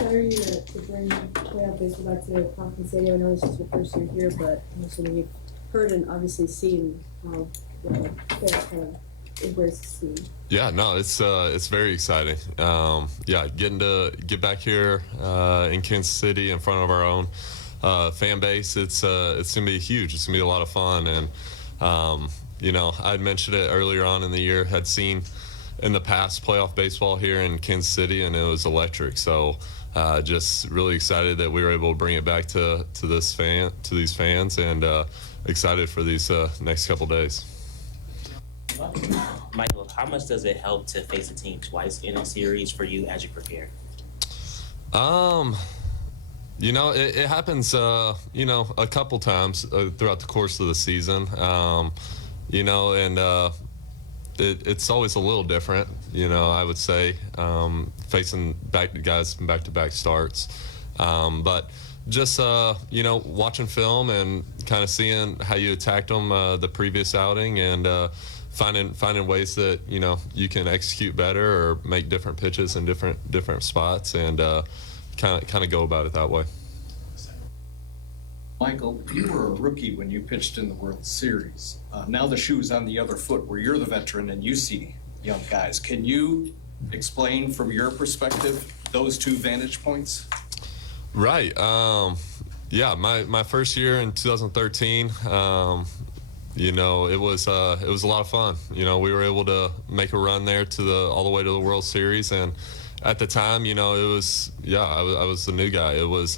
excited to bring playoff baseball back to Kauffman Stadium? I know this is your first year here, but I'm assuming you've heard and obviously seen how the fans kind of embrace the scene. Yeah, no, it's very exciting. Yeah, getting to get back here in Kansas City in front of our own fan base, it's gonna be huge. It's gonna be a lot of fun, and you know, I'd mentioned it earlier on in the year. Had seen in the past playoff baseball here in Kansas City, and it was electric. So just really excited that we were able to bring it back to these fans, and excited for these next couple days. Michael, how much does it help to face a team twice in a series for you as you prepare? You know, it happens, you know, a couple times throughout the course of the season. You know, and it's always a little different, you know, I would say, facing guys in back-to-back starts. But just, you know, watching film and kind of seeing how you attacked them the previous outing, and finding ways that, you know, you can execute better or make different pitches in different spots, and kind of go about it that way. Michael, you were a rookie when you pitched in the World Series. Now the shoe's on the other foot where you're the veteran and you see young guys. Can you explain from your perspective those two vantage points? Right. Yeah, my first year in 2013, you know, it was a lot of fun. You know, we were able to make a run there to all the way to the World Series, and at the time, you know, it was, yeah, I was the new guy. It was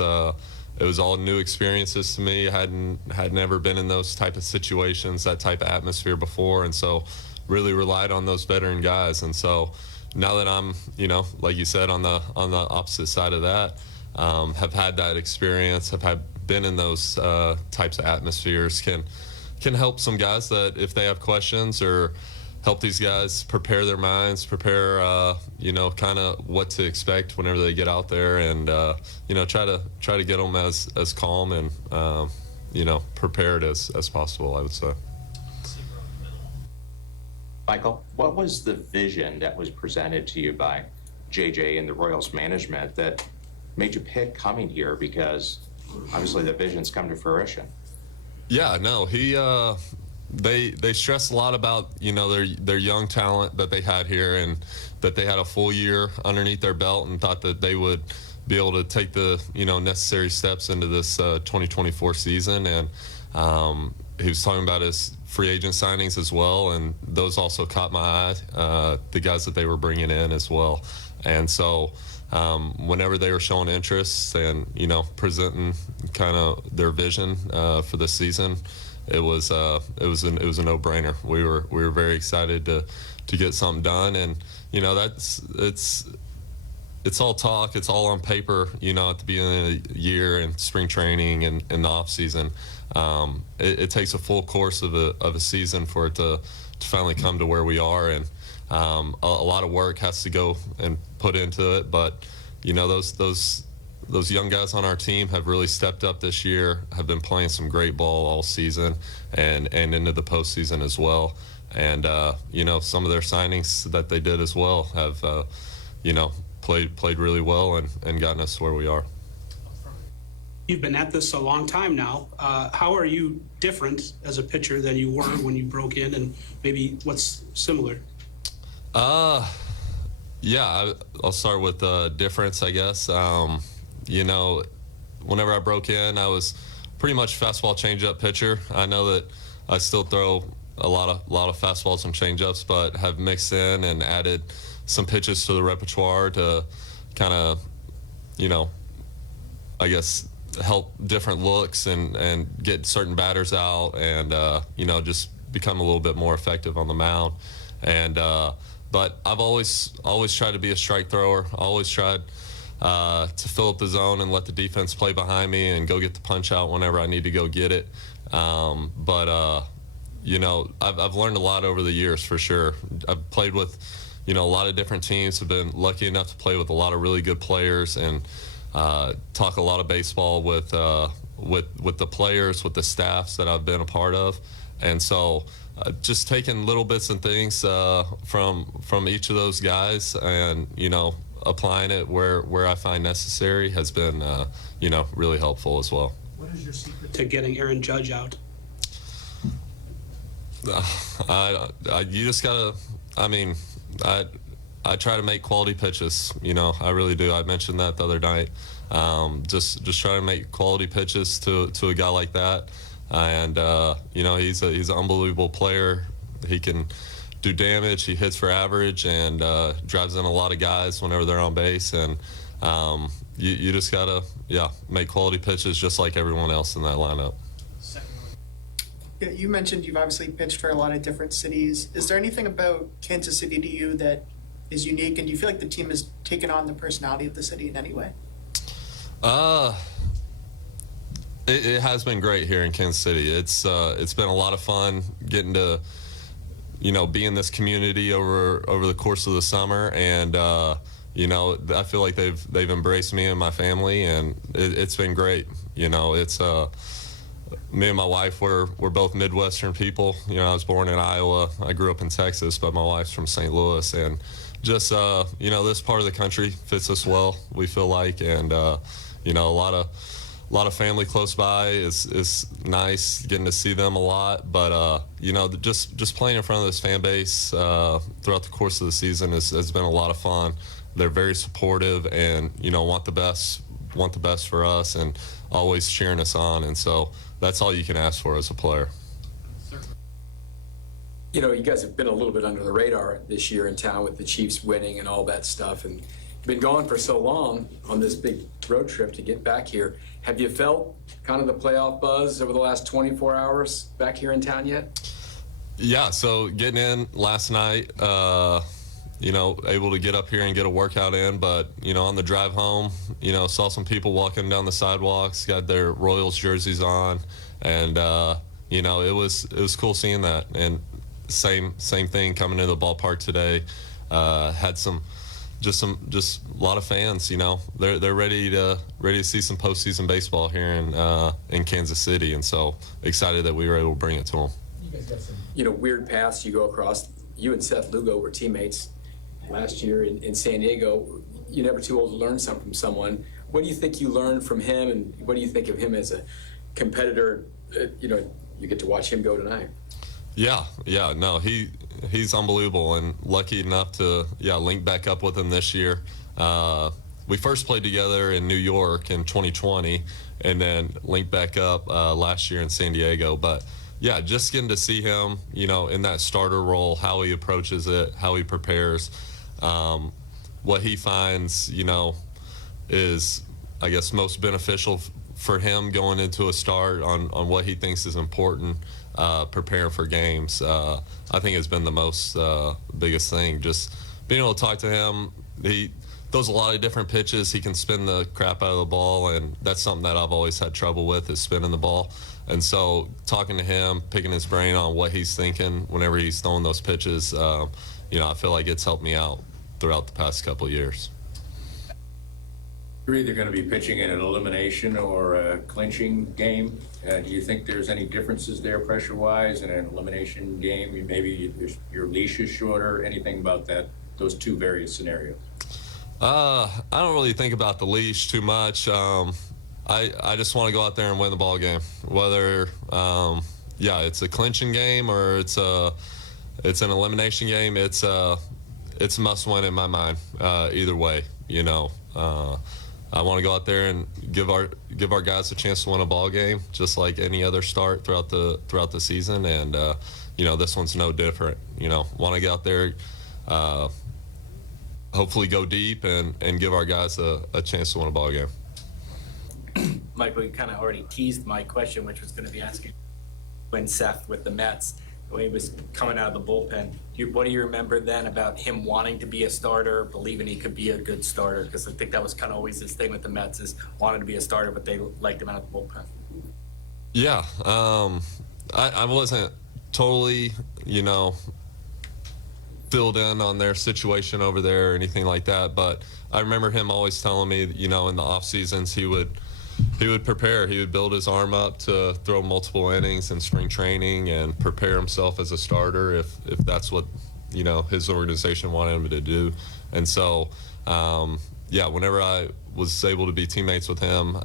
all new experiences to me. I had never been in those type of situations, that type of atmosphere before, and so really relied on those veteran guys. And so now that I'm, you know, like you said, on the opposite side of that, have had that experience, been in those types of atmospheres, can help some guys that if they have questions, or help these guys prepare their minds, prepare, you know, kind of what to expect whenever they get out there, and you know, try to get them as calm and you know, prepared as possible, I would say. Michael, what was the vision that was presented to you by JJ and the Royals management that made you pick coming here? Because obviously the vision's come to fruition. Yeah, no, they stressed a lot about, you know, their young talent that they had here, and that they had a full year underneath their belt, and thought that they would be able to take the, you know, necessary steps into this 2024 season. And he was talking about his free agent signings as well, and those also caught my eye, the guys that they were bringing in as well. And so whenever they were showing interest and, you know, presenting kind of their vision for this season, it was a no-brainer. We were very excited to get something done, and you know, it's all talk, it's all on paper, you know, at the beginning of the year and spring training and in the off season. It takes a full course of a season for it to finally come to where we are, and a lot of work has to go and put into it. But you know, those young guys on our team have really stepped up this year, have been playing some great ball all season, and into the postseason as well. And you know, some of their signings that they did as well have you know, played really well and gotten us where we are. You've been at this a long time now. How are you different as a pitcher than you were when you broke in, and maybe what's similar? Yeah, I'll start with the difference, I guess. You know, whenever I broke in, I was pretty much fastball changeup pitcher. I know that I still throw a lot of fastballs and changeups, but have mixed in and added some pitches to the repertoire to kind of, you know, I guess help different looks and get certain batters out, and you know, just become a little bit more effective on the mound. And but I've always tried to be a strike thrower. Always tried to fill up the zone and let the defense play behind me and go get the punch out whenever I need to go get it. But you know, I've learned a lot over the years, for sure. I've played with, you know, a lot of different teams. Have been lucky enough to play with a lot of really good players, and talk a lot of baseball with the players, with the staffs that I've been a part of. And so just taking little bits and things from each of those guys, and you know, applying it where I find necessary has been, really helpful as well. What is your secret to getting Aaron Judge out? You just gotta. I try to make quality pitches. I really do. I mentioned that the other night. Just try to make quality pitches to a guy like that, and he's an unbelievable player. He can do damage. He hits for average and drives in a lot of guys whenever they're on base. And you just gotta make quality pitches just like everyone else in that lineup. Yeah, you mentioned you've obviously pitched for a lot of different cities. Is there anything about Kansas City to you that is unique, and do you feel like the team has taken on the personality of the city in any way? It has been great here in Kansas City. It's been a lot of fun getting to be in this community over the course of the summer, and I feel like they've embraced me and my family, and it's been great. It's me and my wife, we're both Midwestern people. I was born in Iowa. I grew up in Texas, but my wife's from St. Louis, and just this part of the country fits us well, we feel like, and a lot of family close by is nice, getting to see them a lot, but just playing in front of this fan base throughout the course of the season has been a lot of fun. They're very supportive and want the best for us and always cheering us on, and so that's all you can ask for as a player. You guys have been a little bit under the radar this year in town with the Chiefs winning and all that stuff, and been gone for so long on this big road trip to get back here. Have you felt kind of the playoff buzz over the last 24 hours back here in town yet? Yeah, so getting in last night, able to get up here and get a workout in, but, on the drive home, saw some people walking down the sidewalks, got their Royals jerseys on, and, it was cool seeing that. And same thing coming into the ballpark today. Had just a lot of fans. They're ready to see some postseason baseball here in Kansas City, and so excited that we were able to bring it to them. You guys got some weird paths you go across. You and Seth Lugo were teammates last year in San Diego. You're never too old to learn something from someone. What do you think you learned from him, and what do you think of him as a competitor? You get to watch him go tonight. Yeah, no, he's unbelievable, and lucky enough to link back up with him this year. We first played together in New York in 2020, and then linked back up last year in San Diego. But yeah, just getting to see him, in that starter role, how he approaches it, how he prepares, what he finds, is, I guess, most beneficial for him going into a start on what he thinks is important. Preparing for games, I think has been the most biggest thing. Just being able to talk to him. He throws a lot of different pitches. He can spin the crap out of the ball, and that's something that I've always had trouble with, is spinning the ball. And so talking to him, picking his brain on what he's thinking whenever he's throwing those pitches, I feel like it's helped me out throughout the past couple of years. You're either going to be pitching in an elimination or a clinching game. Do you think there's any differences there pressure-wise in an elimination game? Maybe your leash is shorter, anything about those two various scenarios? I don't really think about the leash too much. I just want to go out there and win the ball game. Whether it's a clinching game or it's an elimination game, it's a must win in my mind. Either way, I want to go out there and give our guys a chance to win a ball game, just like any other start throughout the season. And this one's no different. Want to get out there, hopefully go deep and give our guys a chance to win a ball game. Michael, you kind of already teased my question, which was going to be asking when Seth with the Mets, when he was coming out of the bullpen. What do you remember then about him wanting to be a starter, believing he could be a good starter? Because I think that was kind of always his thing with the Mets, is wanted to be a starter, but they liked him out of the bullpen. Yeah, I wasn't totally, filled in on their situation over there or anything like that, but I remember him always telling me, in the off seasons he would prepare. He would build his arm up to throw multiple innings in spring training and prepare himself as a starter if that's what his organization wanted him to do. And so yeah, whenever I was able to be teammates with him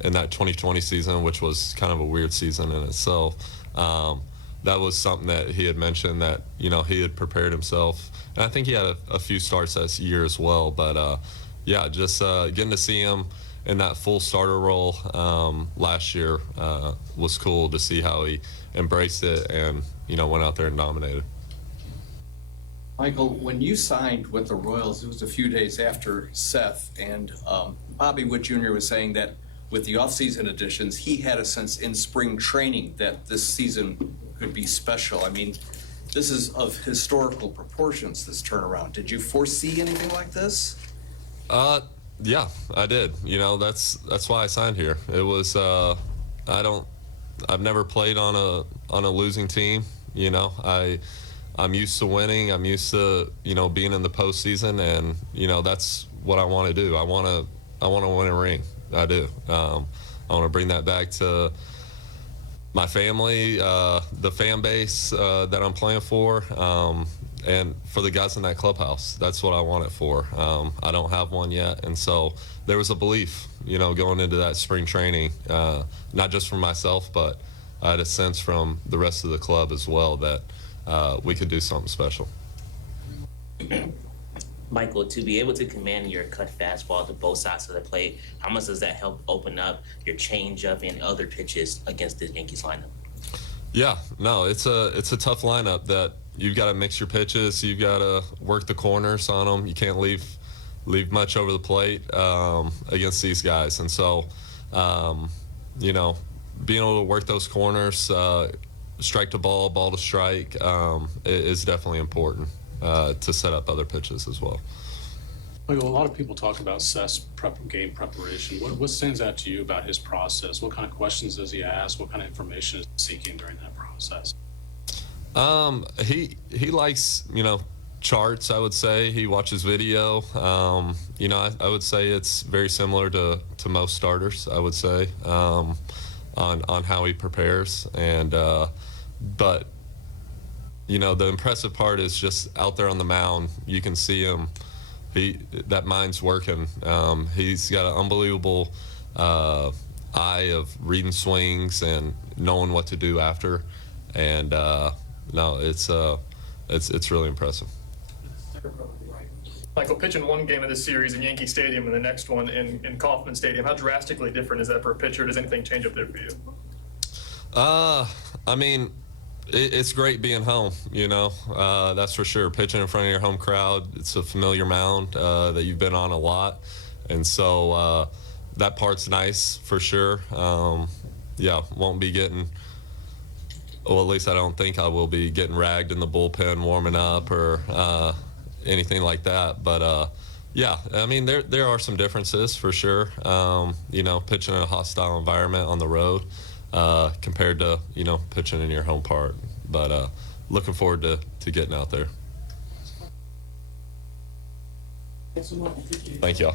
in that 2020 season, which was kind of a weird season in itself, that was something that he had mentioned that, you know, he had prepared himself. And I think he had a few starts that year as well. But, yeah, just getting to see him in that full starter role last year was cool to see how he embraced it and, you know, went out there and dominated. Michael, when you signed with the Royals, it was a few days after Seth, and Bobby Witt Jr. was saying that with the offseason additions, he had a sense in spring training that this season could be special. I mean, this is of historical proportions, this turnaround. Did you foresee anything like this? Yeah, I did. You know, that's why I signed here. It was I've never played on a losing team. You know, I'm used to winning. I'm used to, you know, being in the postseason, and, you know, that's what I want to do. I want to win a ring. I do. I want to bring that back to my family, the fan base that I'm playing for, and for the guys in that clubhouse. That's what I want it for. I don't have one yet, and so there was a belief, you know, going into that spring training, not just for myself, but I had a sense from the rest of the club as well that we could do something special. Michael, to be able to command your cut fastball to both sides of the plate, how much does that help open up your changeup and other pitches against the Yankees lineup? Yeah, no, it's a tough lineup that you've got to mix your pitches. You've got to work the corners on them. You can't leave much over the plate against these guys. And so, you know, being able to work those corners, strike to ball to strike, is definitely important to set up other pitches as well. Michael, a lot of people talk about Seth's game preparation. What stands out to you about his process? What kind of questions does he ask? What kind of information is he seeking during that process? He likes, you know, charts, I would say. He watches video. You know, I would say it's very similar to most starters, I would say, on how he prepares. And but, you know, the impressive part is just out there on the mound, you can see him. That mind's working. He's got an unbelievable eye of reading swings and knowing what to do after. And no, it's really impressive. Michael, pitching one game of this series in Yankee Stadium and the next one in Kauffman Stadium, how drastically different is that for a pitcher? Does anything change up there for you? I mean, it's great being home, you know, that's for sure. Pitching in front of your home crowd, it's a familiar mound that you've been on a lot. And so that part's nice for sure. Yeah, won't be getting, well, at least I don't think I will be getting ragged in the bullpen warming up or anything like that. But yeah, I mean, there are some differences for sure. You know, pitching in a hostile environment on the road compared to, you know, pitching in your home park. But looking forward to getting out there. Thank y'all.